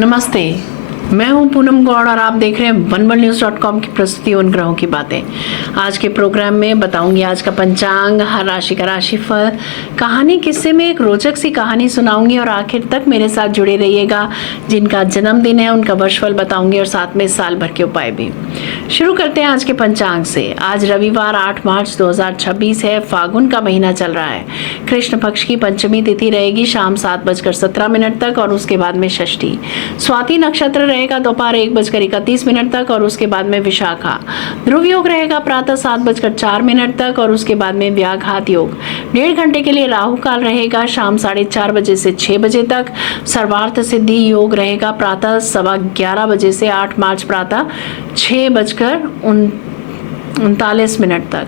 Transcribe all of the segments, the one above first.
नमस्ते, मैं हूं पूनम गौड़ और आप देख रहे हैं वनवर्ल्डन्यूज़.com की प्रस्तुति उन ग्रहों की बातें। आज के प्रोग्राम में बताऊंगी आज का पंचांग, हर राशि का राशिफल, कहानी किस्से में एक रोचक सी कहानी सुनाऊंगी और आखिर तक मेरे साथ जुड़े रहिएगा। जिनका जन्मदिन है उनका वर्षफल बताऊंगी और साथ में साल भर के उपाय भी। शुरू करते हैं आज के पंचांग से। आज रविवार 8 मार्च 2026 है। फागुन का महीना चल रहा है। कृष्ण पक्ष की पंचमी तिथि रहेगी शाम 7:17 तक और उसके बाद में षष्ठी। स्वाति नक्षत्र रहेगा दोपहर 1:31 तक और उसके बाद में विशाखा। ध्रुव योग रहेगा प्रातः 7:04 तक और उसके बाद में व्याघात योग। 1.5 घंटे के लिए राहु काल रहेगा शाम 4:30 से 6 बजे तक। सर्वार्थ सिद्धि योग रहेगा प्रातः 11:15 से 8 मार्च प्रातः 6:39 तक।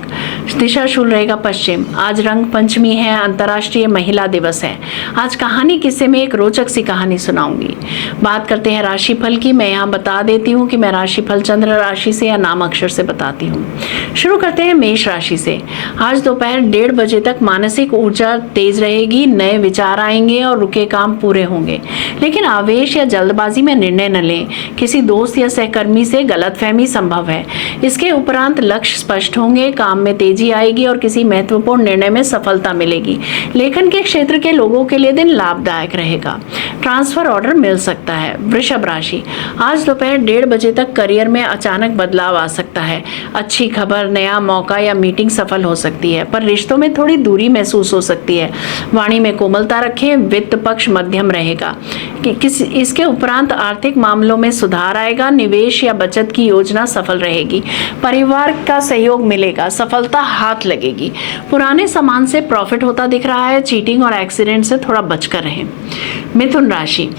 दिशा शूल रहेगा पश्चिम। आज रंग पंचमी है, अंतर्राष्ट्रीय महिला दिवस है। आज कहानी किस्से में एक रोचक सी कहानी सुनाऊंगी। बात करते हैं राशिफल की। मैं यहाँ बता देती हूँ कि मैं राशिफल चंद्र राशि से या नाम अक्षर से बताती हूँ। शुरू करते हैं मेष राशि से। आज दोपहर 1:30 बजे तक मानसिक ऊर्जा तेज रहेगी, नए विचार आएंगे और रुके काम पूरे होंगे। लेकिन आवेश या जल्दबाजी में निर्णय न लें। किसी दोस्त या सहकर्मी से गलतफहमी संभव है। इसके उपरांत लक्ष्य स्पष्ट होंगे, काम में तेजी आएगी और किसी महत्वपूर्ण निर्णय में सफलता मिलेगी। लेखन के क्षेत्र के लोगों के लिए दिन लाभदायक रहेगा। ट्रांसफर ऑर्डर मिल सकता है। वृषभ राशि। आज दोपहर 1:30 बजे तक करियर में अचानक बदलाव आ सकता है। अच्छी खबर, नया मौका या मीटिंग सफल हो सकती है, पर रिश्तों में थोड़ी दूरी महसूस हो सकती है। वाणी में कोमलता रखें। वित्त पक्ष मध्यम रहेगा। इसके उपरांत आर्थिक मामलों में सुधार आएगा। निवेश या बचत की योजना सफल रहेगी। परिवार का सहयोग मिलेगा। सफलता हाथ लगेगी। पुराने सामान से प्रॉफिट होता दिख रहा है। चीटिंग और एक्सीडेंट से थोड़ा बचकर रहें। मिथुन राशि।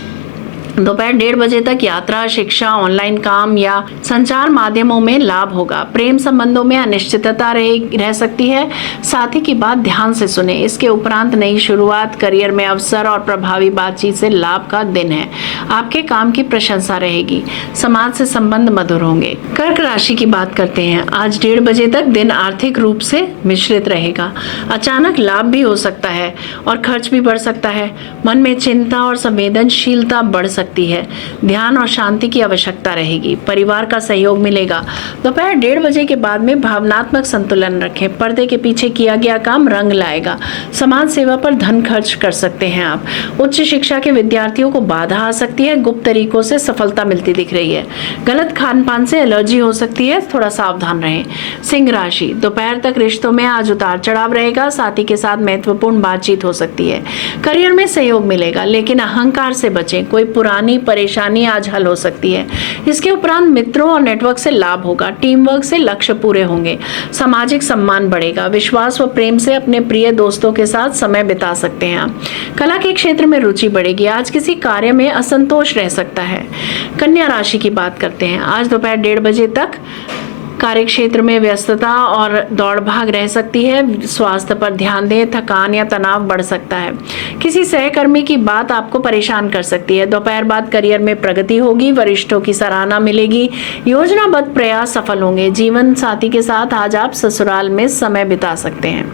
दोपहर 1:30 बजे तक यात्रा, शिक्षा, ऑनलाइन काम या संचार माध्यमों में लाभ होगा। प्रेम संबंधों में अनिश्चितता रह सकती है। साथी की बात ध्यान से सुने। इसके उपरांत नई शुरुआत, करियर में अवसर और प्रभावी बातचीत से लाभ का दिन है। आपके काम की प्रशंसा रहेगी। समाज से संबंध मधुर होंगे। कर्क राशि की बात करते हैं। आज 1:30 बजे तक दिन आर्थिक रूप से मिश्रित रहेगा। अचानक लाभ भी हो सकता है और खर्च भी बढ़ सकता है। मन में चिंता और संवेदनशीलता बढ़ सकती है। ध्यान और शांति की आवश्यकता रहेगी। परिवार का सहयोग मिलेगा। दोपहर 1:30 बजे के बाद में भावनात्मक संतुलन रखें। पर्दे के पीछे किया गया काम रंग लाएगा। समाज सेवा पर धन खर्च कर सकते हैं आप। उच्च शिक्षा के विद्यार्थियों को बाधा आ सकती है। गुप्त तरीकों से सफलता मिलती दिख रही है। गलत खान पान से एलर्जी हो सकती है, थोड़ा सावधान रहें। सिंह राशि। दोपहर तक रिश्तों में आज उतार चढ़ाव रहेगा। साथी के साथ महत्वपूर्ण बातचीत हो सकती है। करियर में सहयोग मिलेगा, लेकिन अहंकार से बचें। कोई पुरानी परेशानी आज हल हो सकती है। इसके उपरांत मित्रों और नेटवर्क से लाभ होगा। टीम वर्क से लक्ष्य पूरे होंगे। सामाजिक सम्मान बढ़ेगा। विश्वास व प्रेम से अपने प्रिय दोस्तों के साथ समय बिता सकते हैं आप। कला के क्षेत्र में रुचि बढ़ेगी। आज किसी कार्य में असंतोष रह सकता है। कन्या राशि की बात करते हैं। आज दोपहर 1:30 बजे तक कार्य क्षेत्र में व्यस्तता और दौड़ भाग रह सकती है। स्वास्थ्य पर ध्यान दें। थकान या तनाव बढ़ सकता है। किसी सहकर्मी की बात आपको परेशान कर सकती है। दोपहर बाद करियर में प्रगति होगी। वरिष्ठों की सराहना मिलेगी। योजनाबद्ध प्रयास सफल होंगे। जीवन साथी के साथ आज आप ससुराल में समय बिता सकते हैं।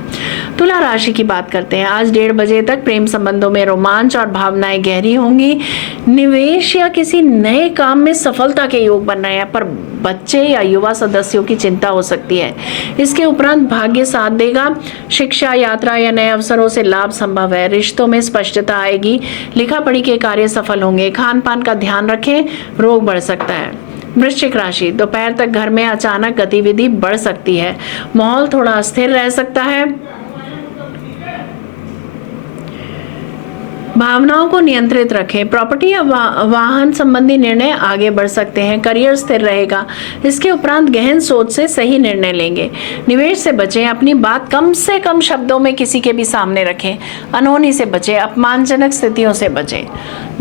तुला राशि की बात करते हैं। आज 1:30 बजे तक प्रेम संबंधों में रोमांच और भावनाएं गहरी होंगी। निवेश या किसी नए काम में सफलता के योग बन रहे हैं, पर बच्चे या युवा सदस्यों की चिंता हो सकती है। इसके उपरांत भाग्य साथ देगा। शिक्षा, यात्रा या नए अवसरों से लाभ संभव है। रिश्तों में स्पष्टता आएगी। लिखा पढ़ी के कार्य सफल होंगे। खान पान का ध्यान रखें, रोग बढ़ सकता है। वृश्चिक राशि। दोपहर तक घर में अचानक गतिविधि बढ़ सकती है। माहौल थोड़ा अस्थिर रह सकता है। भावनाओं को नियंत्रित रखें। प्रॉपर्टी या वाहन संबंधी निर्णय आगे बढ़ सकते हैं। करियर स्थिर रहेगा। इसके उपरांत गहन सोच से सही निर्णय लेंगे। निवेश से बचें। अपनी बात कम से कम शब्दों में किसी के भी सामने रखें। अनहोनी से बचें। अपमानजनक स्थितियों से बचें।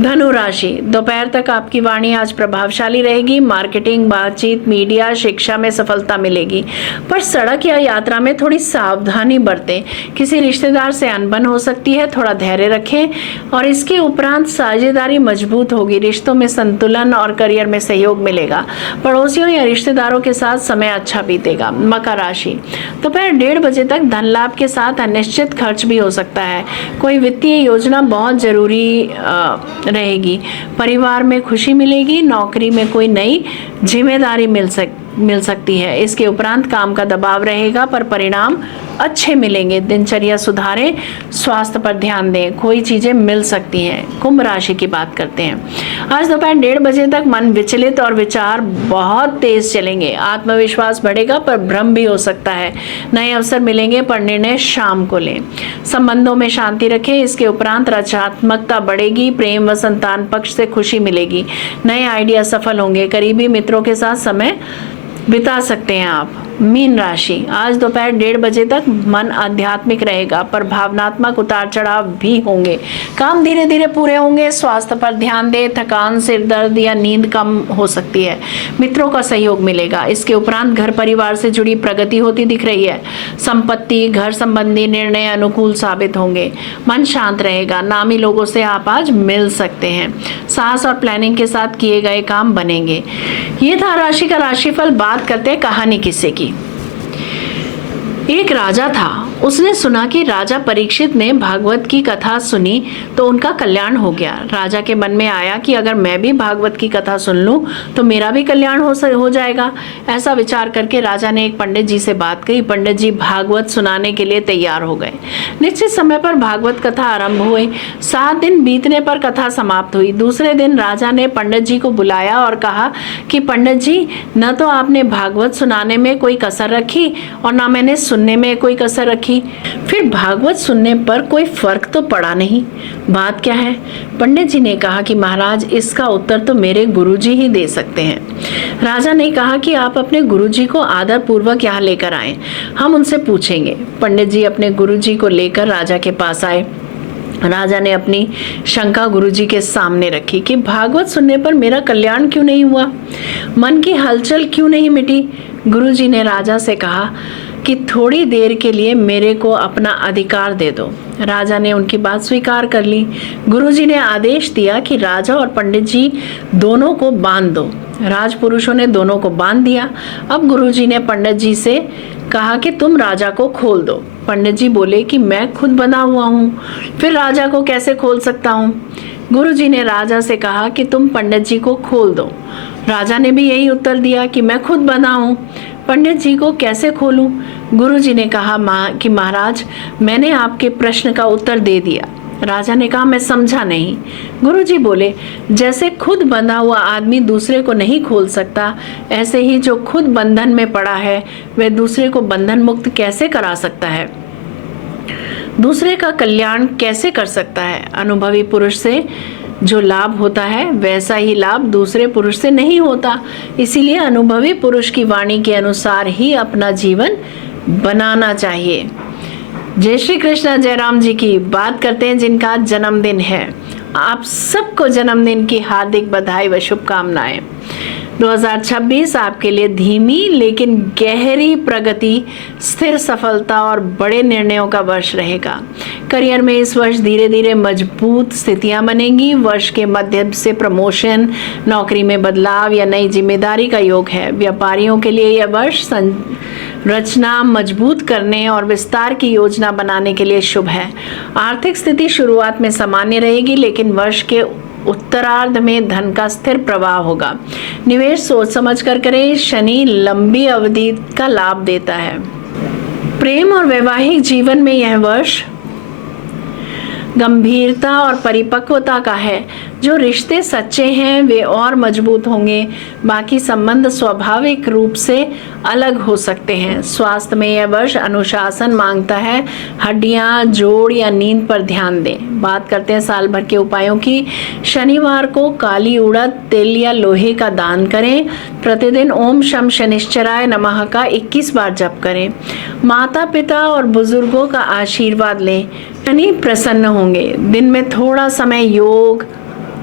धनु राशि। दोपहर तक आपकी वाणी आज प्रभावशाली रहेगी। मार्केटिंग, बातचीत, मीडिया, शिक्षा में सफलता मिलेगी, पर सड़क या यात्रा में थोड़ी सावधानी बरतें। किसी रिश्तेदार से अनबन हो सकती है, थोड़ा धैर्य रखें। और इसके उपरांत साझेदारी मजबूत होगी। रिश्तों में संतुलन और करियर में सहयोग मिलेगा। पड़ोसियों या रिश्तेदारों के साथ समय अच्छा बीतेगा। मकर राशि। दोपहर 1:30 बजे तक धन लाभ के साथ अनिश्चित खर्च भी हो सकता है। कोई वित्तीय योजना बहुत जरूरी रहेगी, परिवार में खुशी मिलेगी, नौकरी में कोई नई जिम्मेदारी मिल सकती है। इसके उपरांत काम का दबाव रहेगा पर परिणाम अच्छे मिलेंगे। दिनचर्या सुधारें, स्वास्थ्य पर ध्यान दें, कोई चीजें मिल सकती हैं। कुंभ राशि की बात करते हैं। आज दोपहर 1:30 बजे तक मन विचलित और विचार बहुत तेज चलेंगे। आत्मविश्वास बढ़ेगा पर भ्रम भी हो सकता है। नए अवसर मिलेंगे पर निर्णय शाम को लें। संबंधों में शांति रखें। इसके उपरांत रचनात्मकता बढ़ेगी, प्रेम व संतान पक्ष से खुशी मिलेगी, नए आइडिया सफल होंगे। करीबी मित्रों के साथ समय बिता सकते हैं आप। मीन राशि, आज दोपहर 1:30 बजे तक मन आध्यात्मिक रहेगा पर भावनात्मक उतार चढ़ाव भी होंगे। काम धीरे धीरे पूरे होंगे। स्वास्थ्य पर ध्यान दें। थकान, सिर दर्द या नींद कम हो सकती है। मित्रों का सहयोग मिलेगा। इसके उपरांत घर परिवार से जुड़ी प्रगति होती दिख रही है। संपत्ति, घर संबंधी निर्णय अनुकूल साबित होंगे। मन शांत रहेगा। नामी लोगों से आप आज मिल सकते हैं। साहस और प्लानिंग के साथ किए गए काम बनेंगे। ये था राशि का राशिफल। बात करते हैं कहानी किस्से की। एक राजा था। उसने सुना कि राजा परीक्षित ने भागवत की कथा सुनी तो उनका कल्याण हो गया। राजा के मन में आया कि अगर मैं भी भागवत की कथा सुन लूं तो मेरा भी कल्याण हो जाएगा। ऐसा विचार करके राजा ने एक पंडित जी से बात कही। पंडित जी भागवत सुनाने के लिए तैयार हो गए। निश्चित समय पर भागवत कथा आरंभ हुई। 7 दिन बीतने पर कथा समाप्त हुई। दूसरे दिन राजा ने पंडित जी को बुलाया और कहा कि पंडित जी, न तो आपने भागवत सुनाने में कोई कसर रखी और न मैंने सुनने में कोई कसर रखी। फिर भागवत सुनने पर कोई फर्क तो पड़ा नहीं। बात क्या है? पंडित जी ने कहा कि महाराज, इसका उत्तर तो मेरे गुरुजी ही दे सकते हैं। राजा ने कहा कि आप अपने गुरुजी को आदर पूर्वक यहाँ लेकर आए, हम उनसे पूछेंगे। पंडित जी अपने गुरुजी को लेकर राजा के पास आए। राजा ने अपनी शंका गुरुजी के सामने रखी कि भागवत सुनने पर मेरा कल्याण क्यों नहीं हुआ, मन की हलचल क्यों नहीं मिटी। गुरुजी ने राजा से कहा कि थोड़ी देर के लिए मेरे को अपना अधिकार दे दो। राजा ने उनकी बात स्वीकार कर ली। गुरुजी ने आदेश दिया कि राजा और पंडित जी दोनों को बांध दो। राजपुरुषों ने दोनों को बांध दिया। अब गुरुजी ने पंडित जी से कहा कि तुम राजा को खोल दो। पंडित जी बोले कि मैं खुद बंधा हुआ हूँ, फिर राजा को कैसे खोल सकता हूँ। गुरुजी ने राजा से कहा कि तुम पंडित जी को खोल दो। राजा ने भी यही उत्तर दिया कि मैं खुद बंधा हूँ, पंडित जी को कैसे खोलूं। गुरुजी ने कहा कि महाराज, मैंने आपके प्रश्न का उत्तर दे दिया। राजा ने कहा मैं समझा नहीं। गुरुजी बोले, जैसे खुद बंधा हुआ आदमी दूसरे को नहीं खोल सकता, ऐसे ही जो खुद बंधन में पड़ा है वह दूसरे को बंधन मुक्त कैसे करा सकता है, दूसरे का कल्याण कैसे कर सकता है। अनुभवी पुरुष से जो लाभ होता है वैसा ही लाभ दूसरे पुरुष से नहीं होता। इसीलिए अनुभवी पुरुष की वाणी के अनुसार ही अपना जीवन बनाना चाहिए। जय श्री कृष्ण। जयराम जी की बात करते हैं जिनका जन्मदिन है। आप सबको जन्मदिन की हार्दिक बधाई व शुभकामनाएं। 2026 आपके लिए धीमी लेकिन गहरी प्रगति, स्थिर सफलता और बड़े निर्णयों का वर्ष रहेगा। करियर में इस वर्ष धीरे धीरे मजबूत स्थितियां बनेंगी। वर्ष के मध्य से प्रमोशन, नौकरी में बदलाव या नई जिम्मेदारी का योग है। व्यापारियों के लिए यह वर्ष संरचना मजबूत करने और विस्तार की योजना बनाने के लिए शुभ है। आर्थिक स्थिति शुरुआत में सामान्य रहेगी लेकिन वर्ष के उत्तरार्ध में धन का स्थिर प्रवाह होगा। निवेश सोच समझ कर करें। शनि लंबी अवधि का लाभ देता है। प्रेम और वैवाहिक जीवन में यह वर्ष गंभीरता और परिपक्वता का है। जो रिश्ते सच्चे हैं वे और मजबूत होंगे। बाकी संबंध स्वाभाविक रूप से अलग हो सकते हैं। स्वास्थ्य में यह वर्ष अनुशासन मांगता है। हड्डियां, जोड़ या नींद पर ध्यान दें। बात करते हैं साल भर के उपायों की। शनिवार को काली उड़द, तिल या लोहे का दान करें। प्रतिदिन ओम शम शनिश्चराय नमः का 21 बार जप करें। माता पिता और बुजुर्गों का आशीर्वाद लें। शनि प्रसन्न होंगे। दिन में थोड़ा समय योग,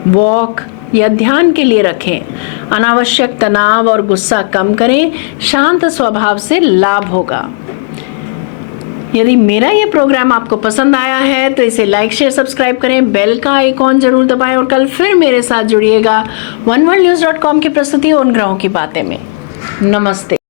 वॉक या ध्यान के लिए रखें। अनावश्यक तनाव और गुस्सा कम करें। शांत स्वभाव से लाभ होगा। यदि मेरा ये प्रोग्राम आपको पसंद आया है तो इसे लाइक, शेयर, सब्सक्राइब करें। बेल का आइकॉन जरूर दबाएं और कल फिर मेरे साथ जुड़िएगा oneworldnews.com की प्रस्तुति उन ग्रहों की बातें में। नमस्ते।